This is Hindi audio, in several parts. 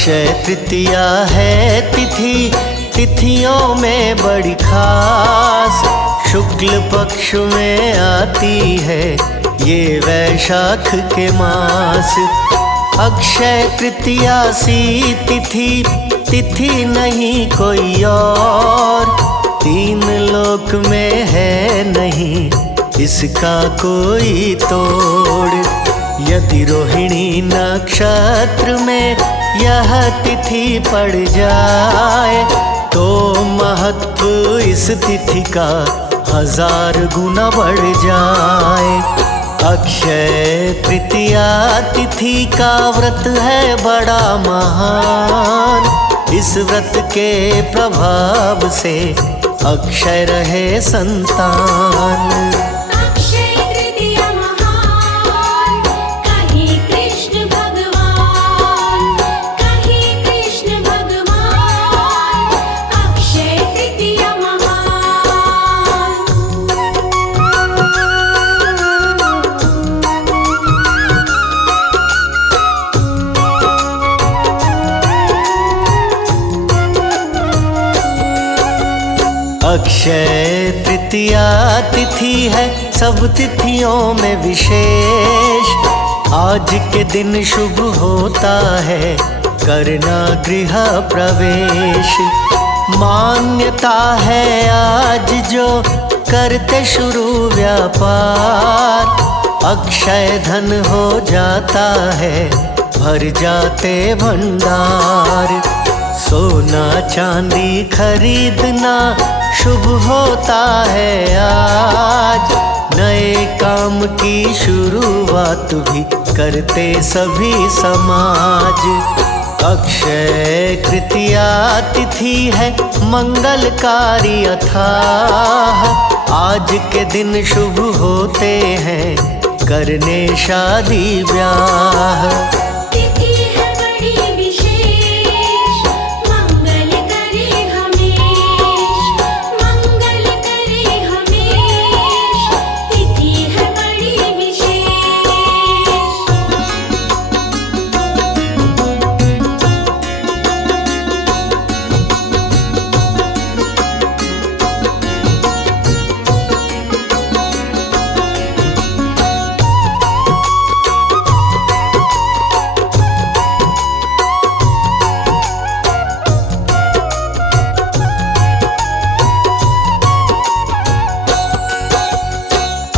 अक्षय तृतीया है तिथि, तिथियों में बड़ी खास। शुक्ल पक्ष में आती है ये वैशाख के मास। अक्षय तृतीया सी तिथि, तिथि नहीं कोई और। तीन लोक में है नहीं इसका कोई तोड़। यदि रोहिणी नक्षत्र में यह तिथि पड़ जाए तो महत्व इस तिथि का 1000 गुना बढ़ जाए। अक्षय तृतीया तिथि का व्रत है बड़ा महान। इस व्रत के प्रभाव से अक्षय रहे संतान। अक्षय तृतीया तिथि है सब तिथियों में विशेष। आज के दिन शुभ होता है करना गृह प्रवेश। मान्यता है आज जो करते शुरू व्यापार। अक्षय धन हो जाता है भर जाते भंडार। सोना चांदी खरीदना शुभ होता है आज। नए काम की शुरुआत भी करते सभी समाज। अक्षय तृतीया तिथि है मंगलकारी अथाह। आज के दिन शुभ होते हैं करने शादी ब्याह।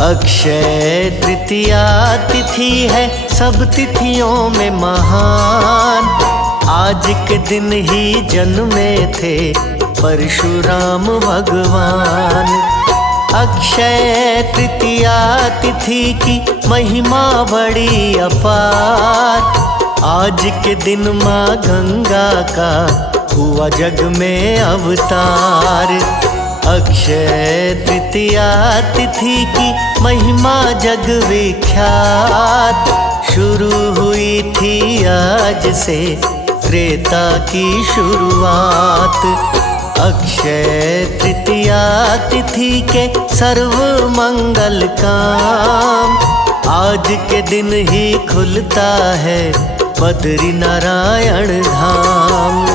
अक्षय तृतीया तिथि है सब तिथियों में महान। आज के दिन ही जन्मे थे परशुराम भगवान। अक्षय तृतीया तिथि की महिमा बड़ी अपार। आज के दिन माँ गंगा का हुआ जग में अवतार। अक्षय तृतीया तिथि की महिमा जग विख्यात। शुरू हुई थी आज से त्रेता की शुरुआत। अक्षय तृतीया तिथि के सर्व मंगल काम। आज के दिन ही खुलता है बद्री नारायण धाम।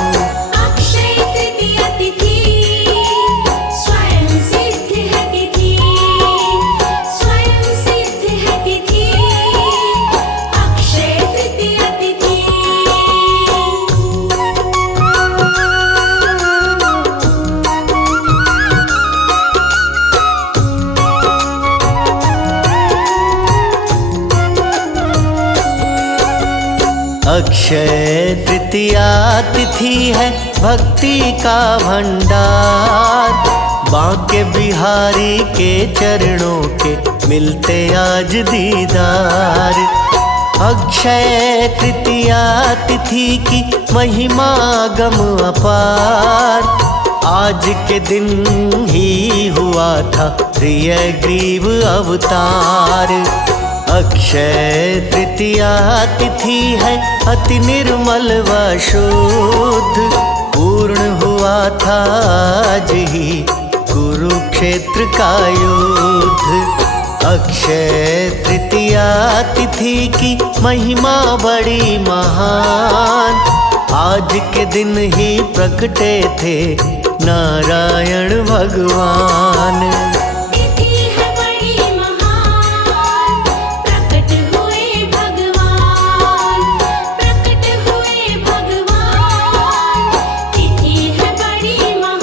अक्षय तृतीया तिथि है भक्ति का भंडार। बांके बिहारी के चरणों के मिलते आज दीदार। अक्षय तृतीया तिथि की महिमा गम अपार। आज के दिन ही हुआ था प्रिय ग्रीव अवतार। अक्षय तृतीया तिथि है अति निर्मल व शुद्ध। पूर्ण हुआ था आज ही कुरुक्षेत्र का युद्ध। अक्षय तृतीया तिथि की महिमा बड़ी महान। आज के दिन ही प्रकटे थे नारायण भगवान। तिथि है बड़ी महान, प्रकट हुए भगवान, प्रकट हुए भगवान, तिथि है बड़ी महान।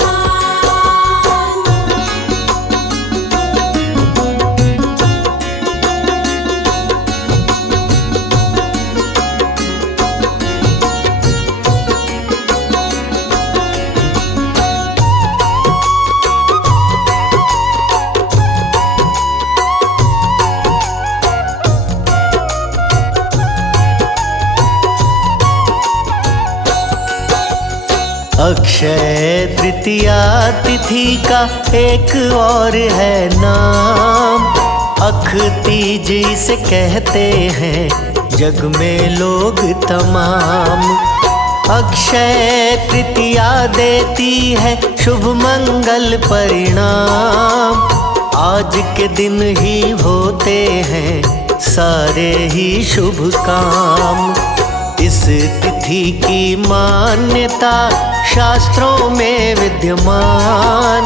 अक्षय तृतीया तिथि का एक और है नाम, अख तीज इसे कहते हैं जग में लोग तमाम। अक्षय तृतीया देती है शुभ मंगल परिणाम, आज के दिन ही होते हैं सारे ही शुभ काम। इस तिथि की मान्यता शास्त्रों में विद्यमान,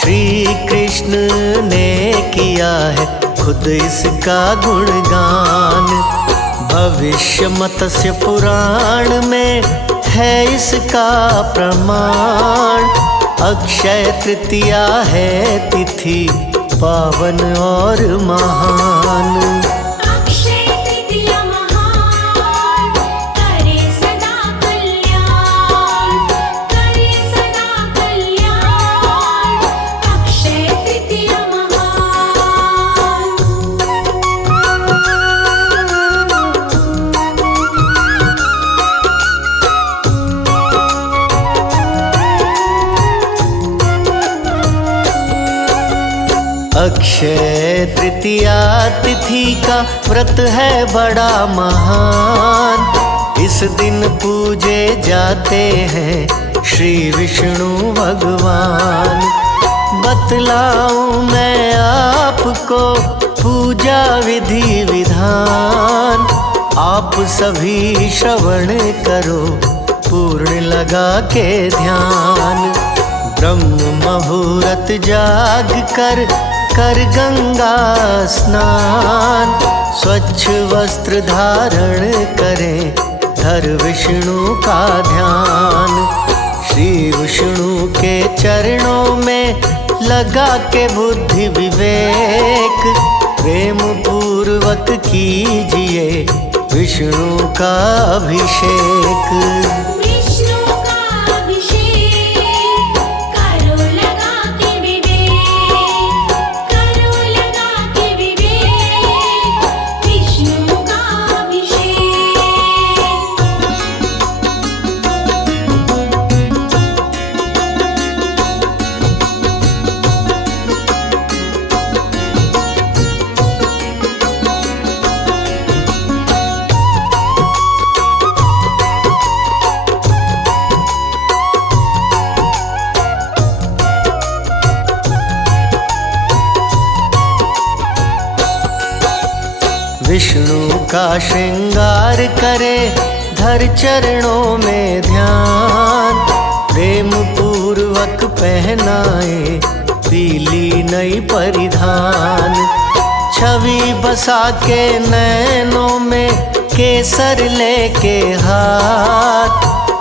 श्री कृष्ण ने किया है खुद इसका गुणगान। भविष्य मत्स्य पुराण में है इसका प्रमाण, अक्षय तृतीया है तिथि पावन और महान। अक्षय तृतीया महान, करे सदा कल्याण, करे सदा कल्याण, अक्षय तृतीया अक्षय तृतीया तिथि का व्रत है बड़ा महान, इस दिन पूजे जाते हैं श्री विष्णु भगवान। बतलाऊं मैं आपको पूजा विधि विधान, आप सभी श्रवण करो पूर्ण लगा के ध्यान। ब्रह्म मुहूर्त जाग कर गंगा स्नान, स्वच्छ वस्त्र धारण करें धर विष्णु का ध्यान। श्री विष्णु के चरणों में लगा के बुद्धि विवेक, प्रेम पूर्वक कीजिए विष्णु का अभिषेक। विष्णु का अभिषेक करो लगा के विवेक, करो लगा के विवेक, विष्णु का अभिषेक। विष्णु का श्रृंगार करे धर चरणों में ध्यान, प्रेम पूर्वक पहनाए पीली नई परिधान। छवि बसा के नैनों में केसर लेके हाथ,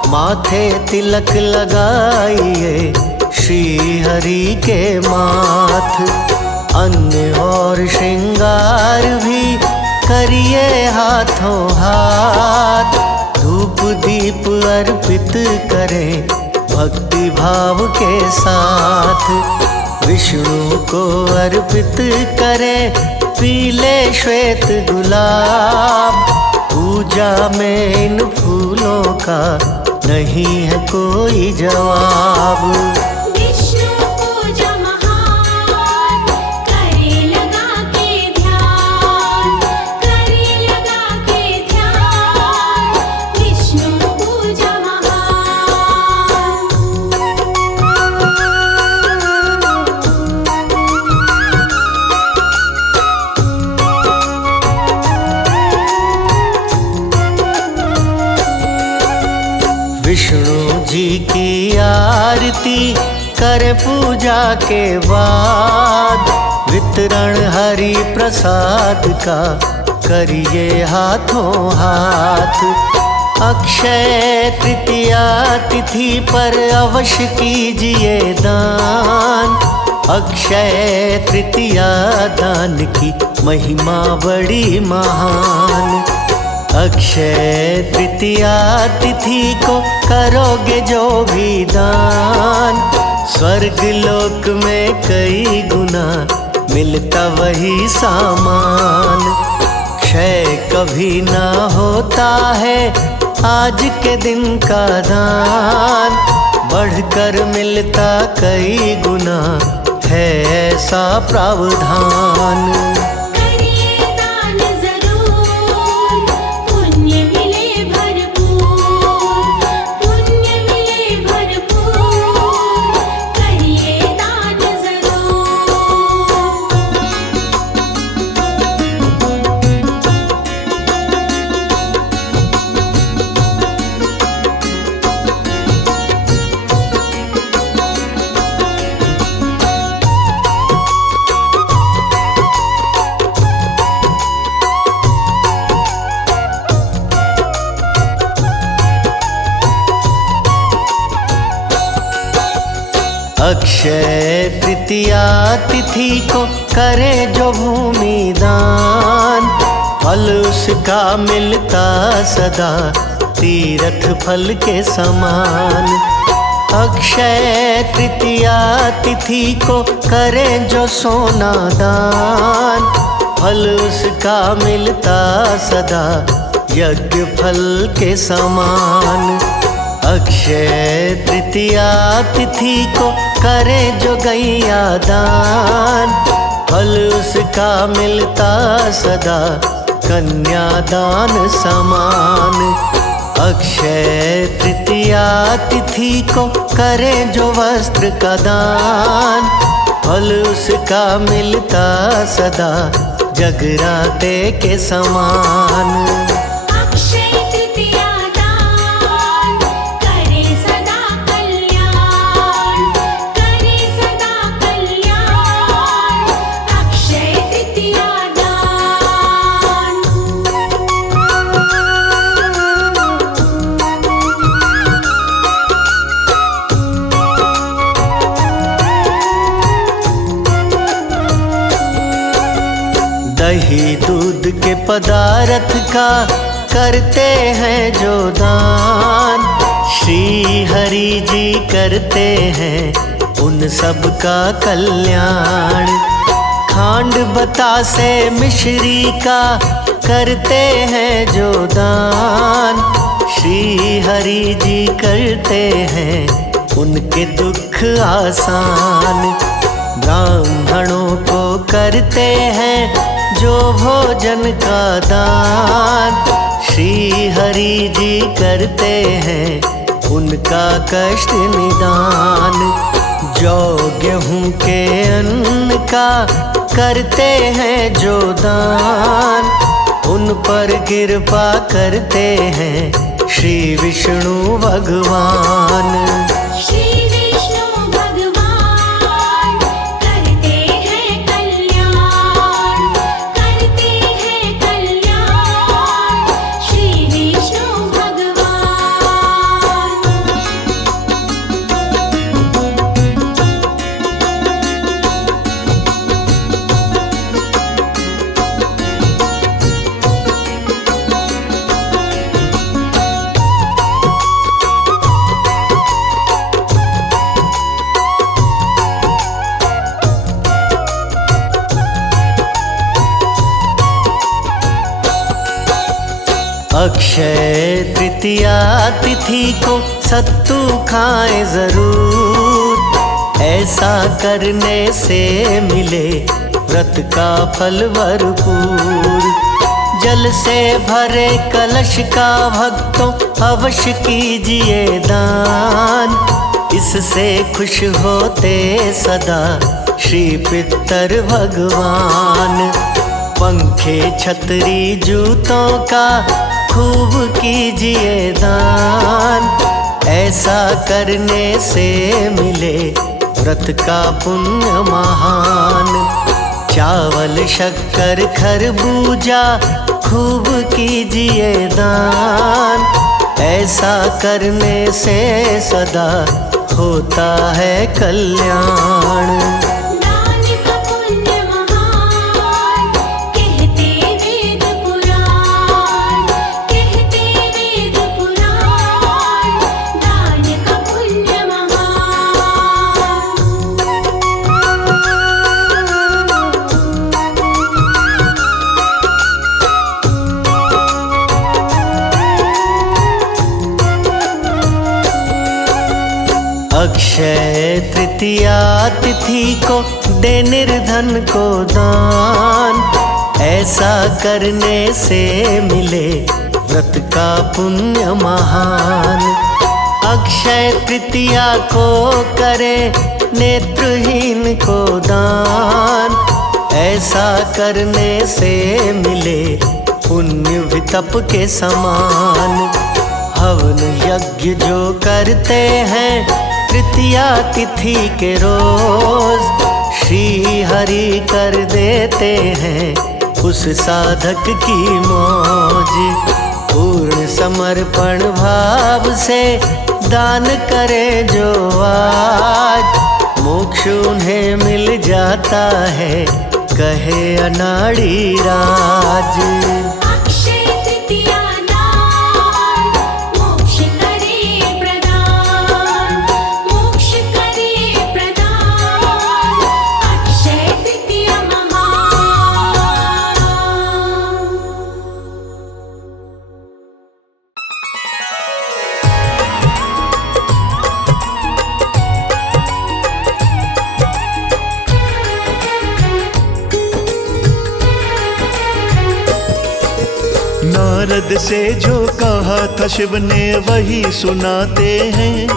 माथे तिलक लगाइए श्री हरि के माथ। अन्य और श्रृंगार भी करिए हाथों हाथ, धूप दीप अर्पित करें भक्ति भाव के साथ। विष्णु को अर्पित करें पीले श्वेत गुलाब, पूजा में इन फूलों का नहीं है कोई जवाब। विष्णु पूजा महान, करे लगा के ध्यान, करे लगा के ध्यान, विष्णु पूजा महान। आरती कर पूजा के बाद, वितरण हरि प्रसाद का करिए हाथों हाथ। अक्षय तृतीया तिथि पर अवश्य कीजिए दान, अक्षय तृतीया दान की महिमा बड़ी महान। अक्षय तृतीया तिथि को करोगे जो भी दान, स्वर्ग लोक में कई गुना मिलता वही सामान। क्षय कभी ना होता है आज के दिन का दान, बढ़कर मिलता कई गुना है ऐसा प्रावधान। करिए दान जरूर, पुण्य मिले भरपूर, पुण्य मिले भरपूर, करिए दान जरूर। अक्षय तृतीया तिथि को करे जो भूमि दान, फल उसका मिलता सदा तीर्थ फल के समान। अक्षय तृतीया तिथि को करे जो सोना दान, फल उसका मिलता सदा यज्ञ फल के समान। अक्षय तृतीया तिथि को करे जो गैया दान, फल उसका मिलता सदा कन्यादान समान। अक्षय तृतीया तिथि को करे जो वस्त्र का दान, फल उसका मिलता सदा जगराते के समान। अक्षय तृतीया दान करे सदा कल्याण, करे सदा कल्याण, अक्षय तृतीया दान। दही दूध के पदार्थ का करते हैं जो दान, श्री हरि जी करते हैं उन सब का कल्याण। खांड बतासे मिश्री का करते हैं जो दान, श्री हरि जी करते हैं उनके दुख आसान। ब्राह्मणों को करते हैं जो भोजन का दान, श्री हरि जी करते हैं उनका कष्ट निदान। जौ गेहूं के अन्न का करते हैं जो दान, उन पर कृपा करते हैं श्री विष्णु भगवान। श्री विष्णु भगवान करते हैं कल्याण, करते हैं कल्याण, श्री विष्णु भगवान। अक्षय तृतीया तिथि को सत्तू खाएं जरूर, ऐसा करने से मिले व्रत का फल भरपूर। जल से भरे कलश का भक्तों अवश्य कीजिए दान, इससे खुश होते सदा श्री पितर भगवान। पंखे छतरी जूतों का खूब कीजिए दान, ऐसा करने से मिले व्रत का पुण्य महान। चावल शक्कर खरबूजा खूब कीजिए दान, ऐसा करने से सदा होता है कल्याण। दान का पुण्य महान, कहते वेद पुराण, कहते वेद पुराण, दान का पुण्य महान। अक्षय तृतीया तिथि को दे निर्धन को दान, ऐसा करने से मिले व्रत का पुण्य महान। अक्षय तृतीया को करे नेत्रहीन को दान, ऐसा करने से मिले पुण्य वितप के समान। हवन यज्ञ जो करते हैं तृतीया तिथि के रोज, श्री हरि कर देते हैं उस साधक की मौज। पूर्ण समर्पण भाव से दान करे जो आज, मोक्ष उन्हें मिल जाता है कहे अनाड़ी राज। अक्षय तृतीया दान, मोक्ष करे प्रदान, मोक्ष करे प्रदान, अक्षय तृतीया महान। नारद से जो कहा था शिव ने वही सुनाते हैं,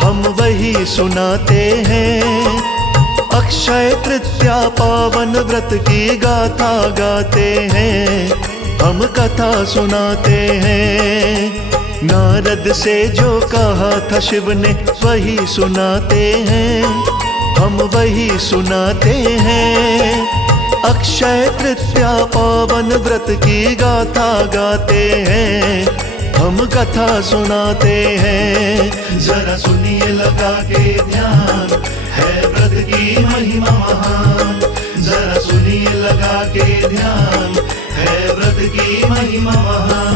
हम वही सुनाते हैं। अक्षय तृतीया पावन व्रत की गाथा गाते हैं, हम कथा सुनाते हैं। नारद से जो कहा था शिव ने वही सुनाते हैं, हम वही सुनाते हैं। अक्षय तृतीया पावन व्रत की गाथा गाते हैं, हम कथा सुनाते हैं। जरा सुनिए लगा के ध्यान, है व्रत की महिमा महान। जरा सुनिए लगा के ध्यान, है व्रत की महिमा महान।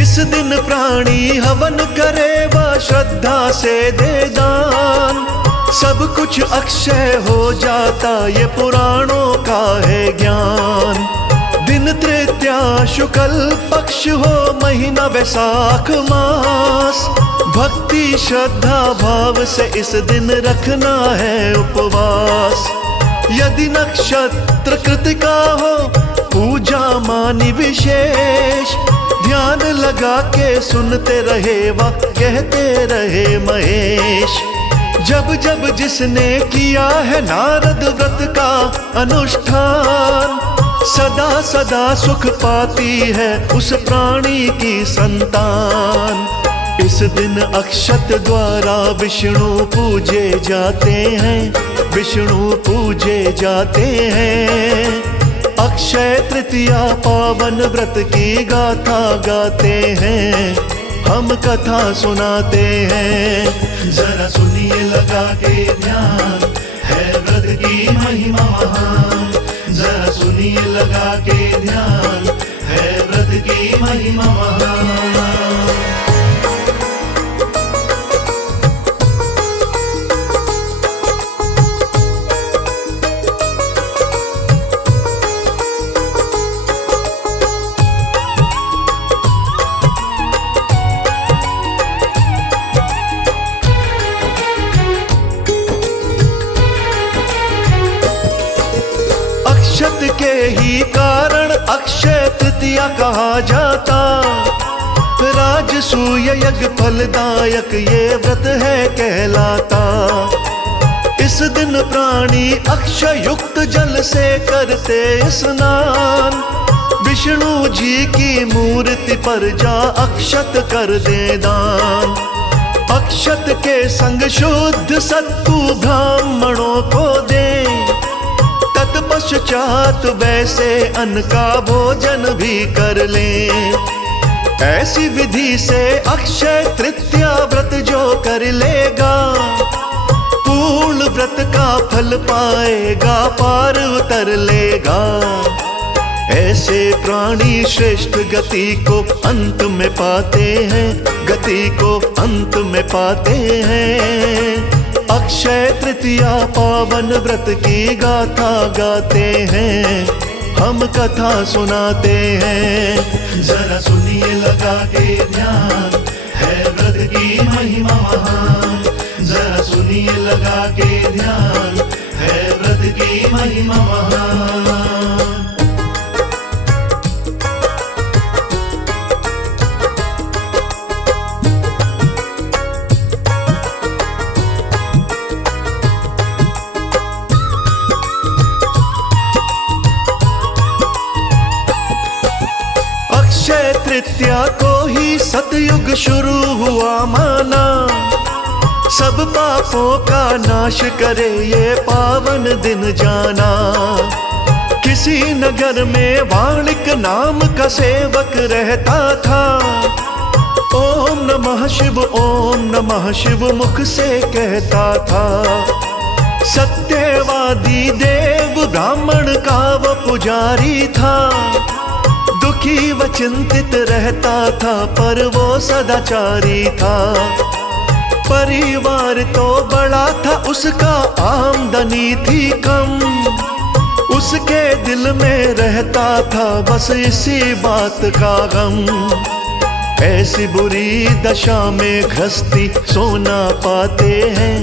इस दिन प्राणी हवन करे व श्रद्धा से दे दान, सब कुछ अक्षय हो जाता ये पुराणों का है ज्ञान। दिन तृतीया शुक्ल पक्ष हो, महीना वैसाख मास, भक्ति श्रद्धा भाव से इस दिन रखना है उपवास। यदि नक्षत्र कृतिका हो, पूजा मानी विशेष, ध्यान लगा के सुनते रहे वा कहते रहे महेश। जब जब जिसने किया है नारद व्रत का अनुष्ठान, सदा सदा सुख पाती है उस प्राणी की संतान। इस दिन अक्षत द्वारा विष्णु पूजे जाते हैं, विष्णु पूजे जाते हैं। अक्षय तृतीया पावन व्रत की गाथा गाते हैं, हम कथा सुनाते हैं। जरा सुनिए लगा के ध्यान, है व्रत की महिमा महान। जरा सुनिए लगा के ध्यान, है व्रत की महिमा महान। अक्षत के ही कारण अक्षय तृतीया कहा जाता, राजसूय यज्ञ फलदायक ये व्रत है कहलाता। इस दिन प्राणी अक्षय युक्त जल से करते स्नान। विष्णु जी की मूर्ति पर जा अक्षत कर दे दान। अक्षत के संग शुद्ध सत्तू ब्राह्मणों को दे। तत्पश्चात वैसे अन्न का भोजन भी कर ले। ऐसी विधि से अक्षय तृतीया व्रत जो कर लेगा, पूर्ण व्रत का फल पाएगा, पार उतर लेगा। ऐसे प्राणी श्रेष्ठ गति को अंत में पाते हैं, गति को अंत में पाते हैं। अक्षय तृतीया पावन व्रत की गाथा गाते हैं, हम कथा सुनाते हैं। जरा सुनिए लगा के ध्यान, है व्रत की महिमा महान। जरा सुनिए लगा के ध्यान, है व्रत की महिमा महान। अक्षय तृतीया को ही सतयुग शुरू हुआ माना। सब पापों का नाश करे ये पावन दिन जाना। किसी नगर में वाणिक नाम का सेवक रहता था। ओम नमः शिव, ओम नमः शिव मुख से कहता था। सत्यवादी देव ब्राह्मण का वो पुजारी था। दुखी व चिंतित रहता था पर वो सदाचारी था। परिवार तो बड़ा था उसका, आमदनी थी कम। उसके दिल में रहता था बस इसी बात का गम। ऐसी बुरी दशा में गृहस्थी सोना पाते हैं,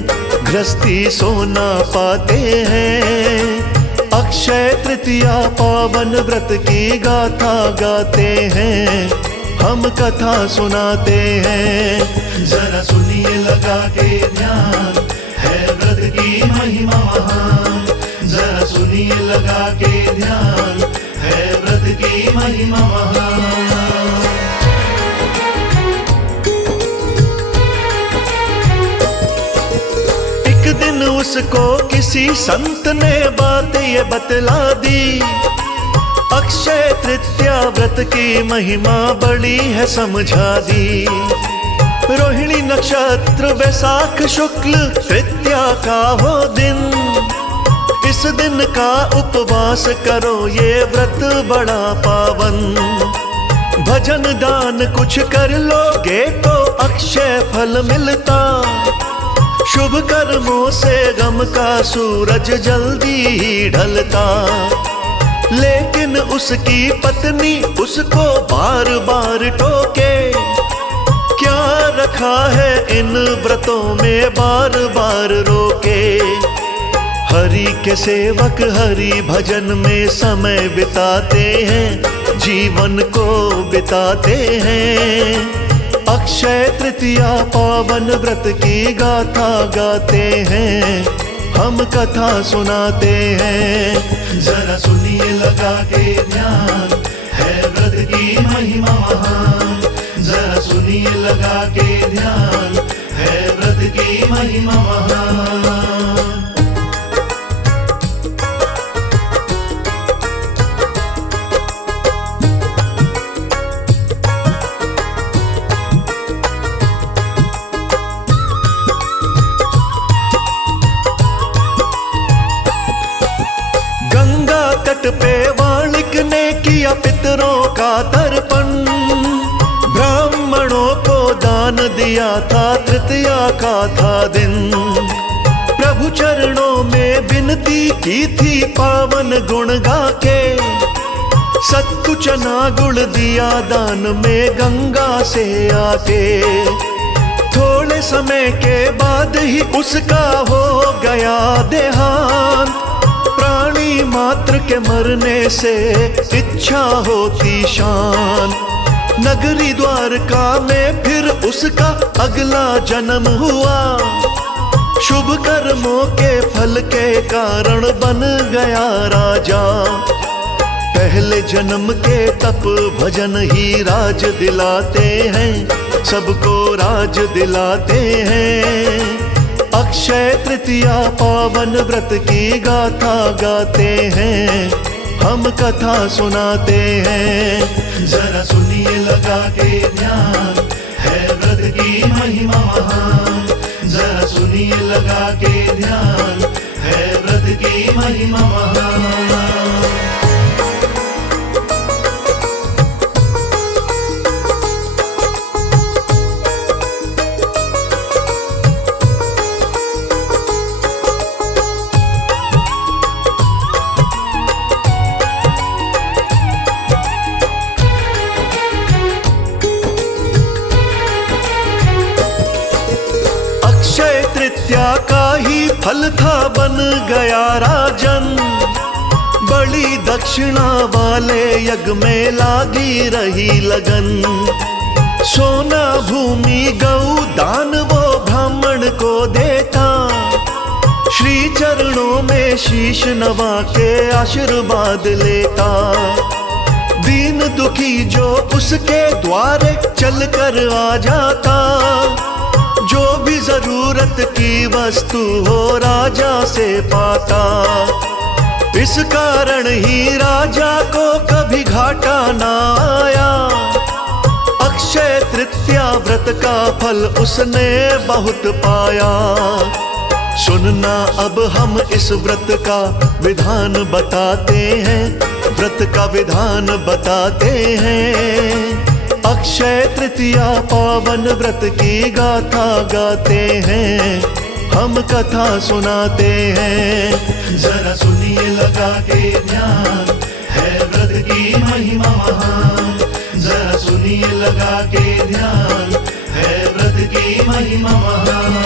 गृहस्थी सोना पाते हैं। अक्षय तृतीया पावन व्रत की गाथा गाते हैं, हम कथा सुनाते हैं। जरा सुनिए लगा के ध्यान, है व्रत की महिमा महान। जरा सुनिए लगा के ध्यान, है व्रत की महिमा महान। एक दिन उसको किसी संत ने बात ये बतला दी। अक्षय तृतीया व्रत की महिमा बड़ी है समझा दी। रोहिणी नक्षत्र वैशाख शुक्ल तृतीया का हो दिन। इस दिन का उपवास करो ये व्रत बड़ा पावन। भजन दान कुछ कर लोगे तो अक्षय फल मिलता। शुभ कर्मों से गम का सूरज जल्दी ही ढलता। लेकिन उसकी पत्नी उसको बार बार टोके। क्या रखा है इन व्रतों में बार बार रोके। हरि के सेवक हरि भजन में समय बिताते हैं, जीवन को बिताते हैं। अक्षय तृतीया पावन व्रत की गाथा गाते हैं, हम कथा सुनाते हैं। जरा सुनिए लगा के ध्यान, है व्रत की महिमा महान। जरा सुनिए लगा के ध्यान, है व्रत की महिमा महान। तट पे वाणिक ने किया पितरों का तर्पण। ब्राह्मणों को दान दिया था, तृतीया का था दिन। प्रभु चरणों में विनती की थी पावन गुण गा के। सत्तू चना गुड़ दिया दान में गंगा से आके। थोड़े समय के बाद ही उसका हो गया देहांत। प्राणी मात्र के मरने से इच्छा होती शांत। नगरी द्वारका में फिर उसका अगला जन्म हुआ। शुभ कर्मों के फल के कारण बन गया राजा। पहले जन्म के तप भजन ही राज दिलाते हैं, सबको राज दिलाते हैं। अक्षय तृतीया पावन व्रत की गाथा गाते हैं, हम कथा सुनाते हैं। जरा सुनिए लगा के ध्यान, है व्रत की महिमा महान। जरा सुनिए लगा के ध्यान, है व्रत की महिमा महान। तृतीया का ही फल था बन गया राजन। बड़ी दक्षिणा वाले यज्ञ में लागी रही लगन। सोना भूमि गौ दान वो ब्राह्मण को देता, श्री चरणों में शीश नवा के आशीर्वाद लेता। दीन दुखी जो उसके द्वारे चल कर आ जाता, जो भी जरूरत की वस्तु हो राजा से पाता। इस कारण ही राजा को कभी घाटा ना आया। अक्षय तृतीया व्रत का फल उसने बहुत पाया। सुनना अब हम इस व्रत का विधान बताते हैं, व्रत का विधान बताते हैं। अक्षय तृतीया पावन व्रत की गाथा गाते हैं, हम कथा सुनाते हैं। जरा सुनिए लगा के ध्यान, है व्रत की महिमा महान। जरा सुनिए लगा के ध्यान, है व्रत की महिमा महान।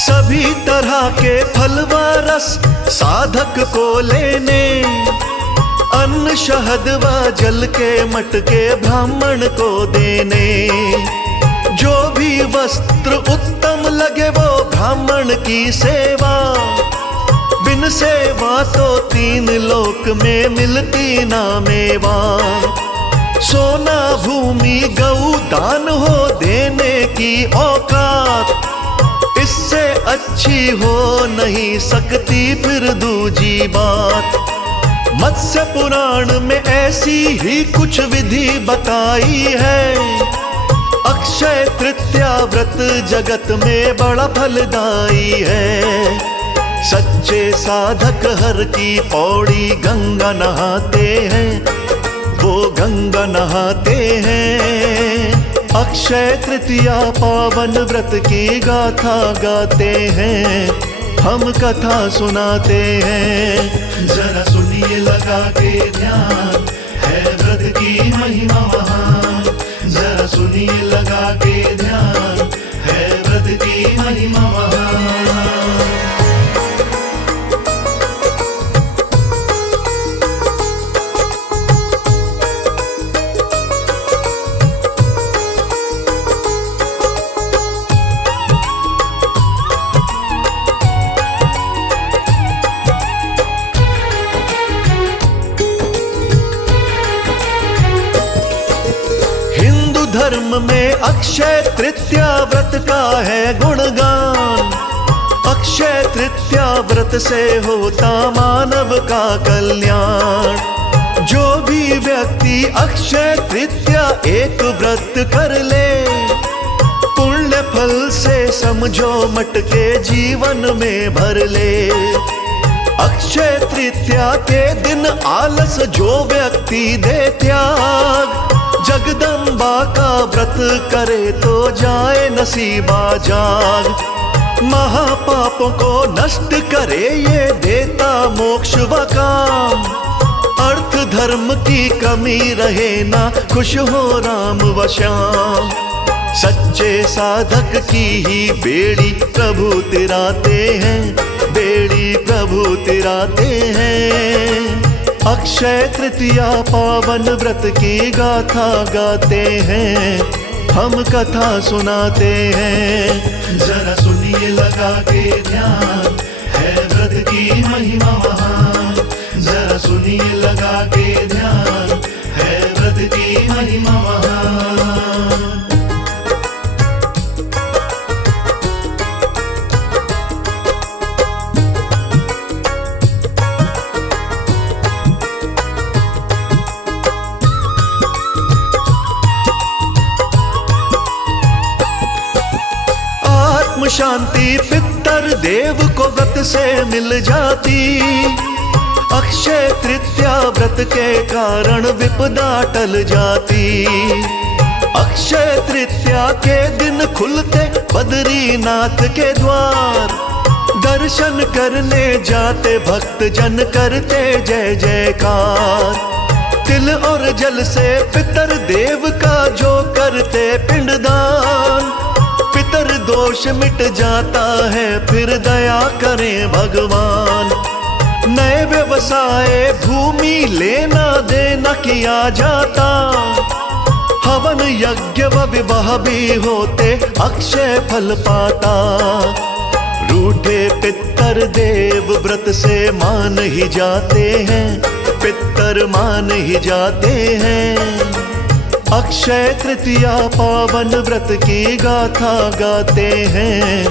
सभी तरह के फल व रस साधक को लेने, अन्न शहद व जल के मटके ब्राह्मण को देने। जो भी वस्त्र उत्तम लगे वो ब्राह्मण की सेवा। बिन सेवा तो तीन लोक में मिलती ना मेवा। सोना भूमि गौ दान हो देने की औकात, इससे अच्छी हो नहीं सकती फिर दूजी बात। मत्स्य पुराण में ऐसी ही कुछ विधि बताई है। अक्षय तृतीया व्रत जगत में बड़ा फलदायी है। सच्चे साधक हर की पौड़ी गंगा नहाते हैं, वो गंगा नहाते हैं। अक्षय तृतीया पावन व्रत की गाथा गाते हैं, हम कथा सुनाते हैं। जरा सुनिए लगा के ध्यान, है व्रत की महिमा महान। जरा सुनिए लगा के ध्यान, है व्रत की महिमा महान। धर्म में अक्षय तृतीया व्रत का है गुणगान। अक्षय तृतीया व्रत से होता मानव का कल्याण। जो भी व्यक्ति अक्षय तृतीया एक व्रत कर ले, पुण्य फल से समझो मटके जीवन में भर ले। अक्षय तृतीया के दिन आलस जो व्यक्ति दे त्याग, जगदम्बा का व्रत करे तो जाए नसीबा जाग। महापापों को नष्ट करे ये देता मोक्ष व काम। अर्थ धर्म की कमी रहे ना, खुश हो राम व श्याम। सच्चे साधक की ही बेड़ी प्रभु तिराते हैं, बेड़ी प्रभु तिराते हैं। अक्षय तृतीया पावन व्रत की गाथा गाते हैं, हम कथा सुनाते हैं। जरा सुनिए लगा के ध्यान, है व्रत की महिमा महान। जरा सुनिए लगा के ध्यान, है व्रत की महिमा महान। शांति पितर देव को व्रत से मिल जाती। अक्षय तृतीया व्रत के कारण विपदा टल जाती। अक्षय तृतीया के दिन खुलते बद्रीनाथ के द्वार। दर्शन करने जाते भक्त जन करते जय जयकार। तिल और जल से पितर देव का जो करते पिंडदान। पितर दोष मिट जाता है, फिर दया करें भगवान। नए व्यवसाय भूमि लेना देना किया जाता। हवन यज्ञ व विवाह भी होते, अक्षय फल पाता। रूठे पितर देव व्रत से मान ही जाते हैं, पितर मान ही जाते हैं। अक्षय तृतीया पावन व्रत की गाथा गाते हैं,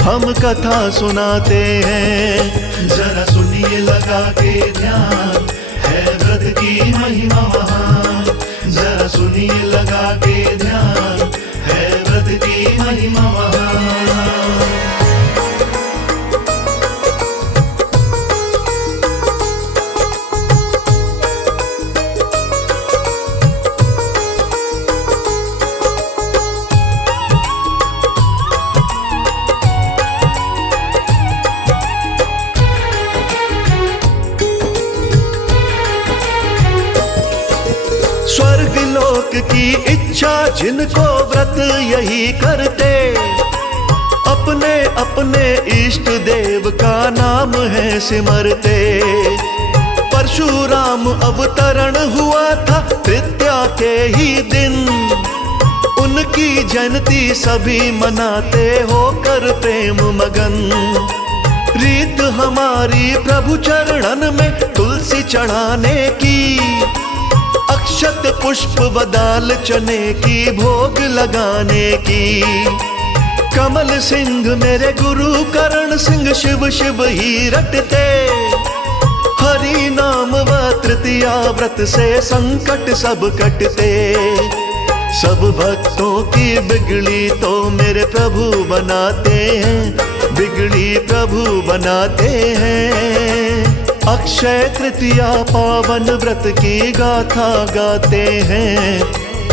हम कथा सुनाते हैं। जरा सुनिए लगा के ध्यान, है व्रत की महिमा महान। जरा सुनिए लगा के ध्यान, है व्रत की महिमा महान। स्वर्ग लोक की इच्छा जिनको व्रत यही करते। अपने अपने इष्ट देव का नाम है सिमरते। परशुराम अवतरण हुआ था तृतीया के ही दिन। उनकी जयंती सभी मनाते होकर प्रेम मगन। रीत हमारी प्रभु चरणन में तुलसी चढ़ाने की। अक्षत पुष्प बदाल चने की भोग लगाने की। कमल सिंह मेरे गुरु करण सिंह शिव शिव ही रटते। हरि नाम व तृतीया व्रत से संकट सब कटते। सब भक्तों की बिगड़ी तो मेरे प्रभु बनाते हैं, बिगड़ी प्रभु बनाते हैं। अक्षय तृतीया पावन व्रत की गाथा गाते हैं,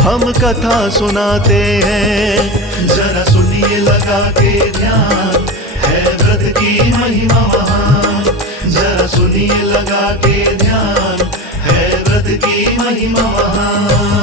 हम कथा सुनाते हैं। जरा सुनिए लगा के ध्यान, है व्रत की महिमा महान। जरा सुनिए लगा के ध्यान, है व्रत की महिमा महान।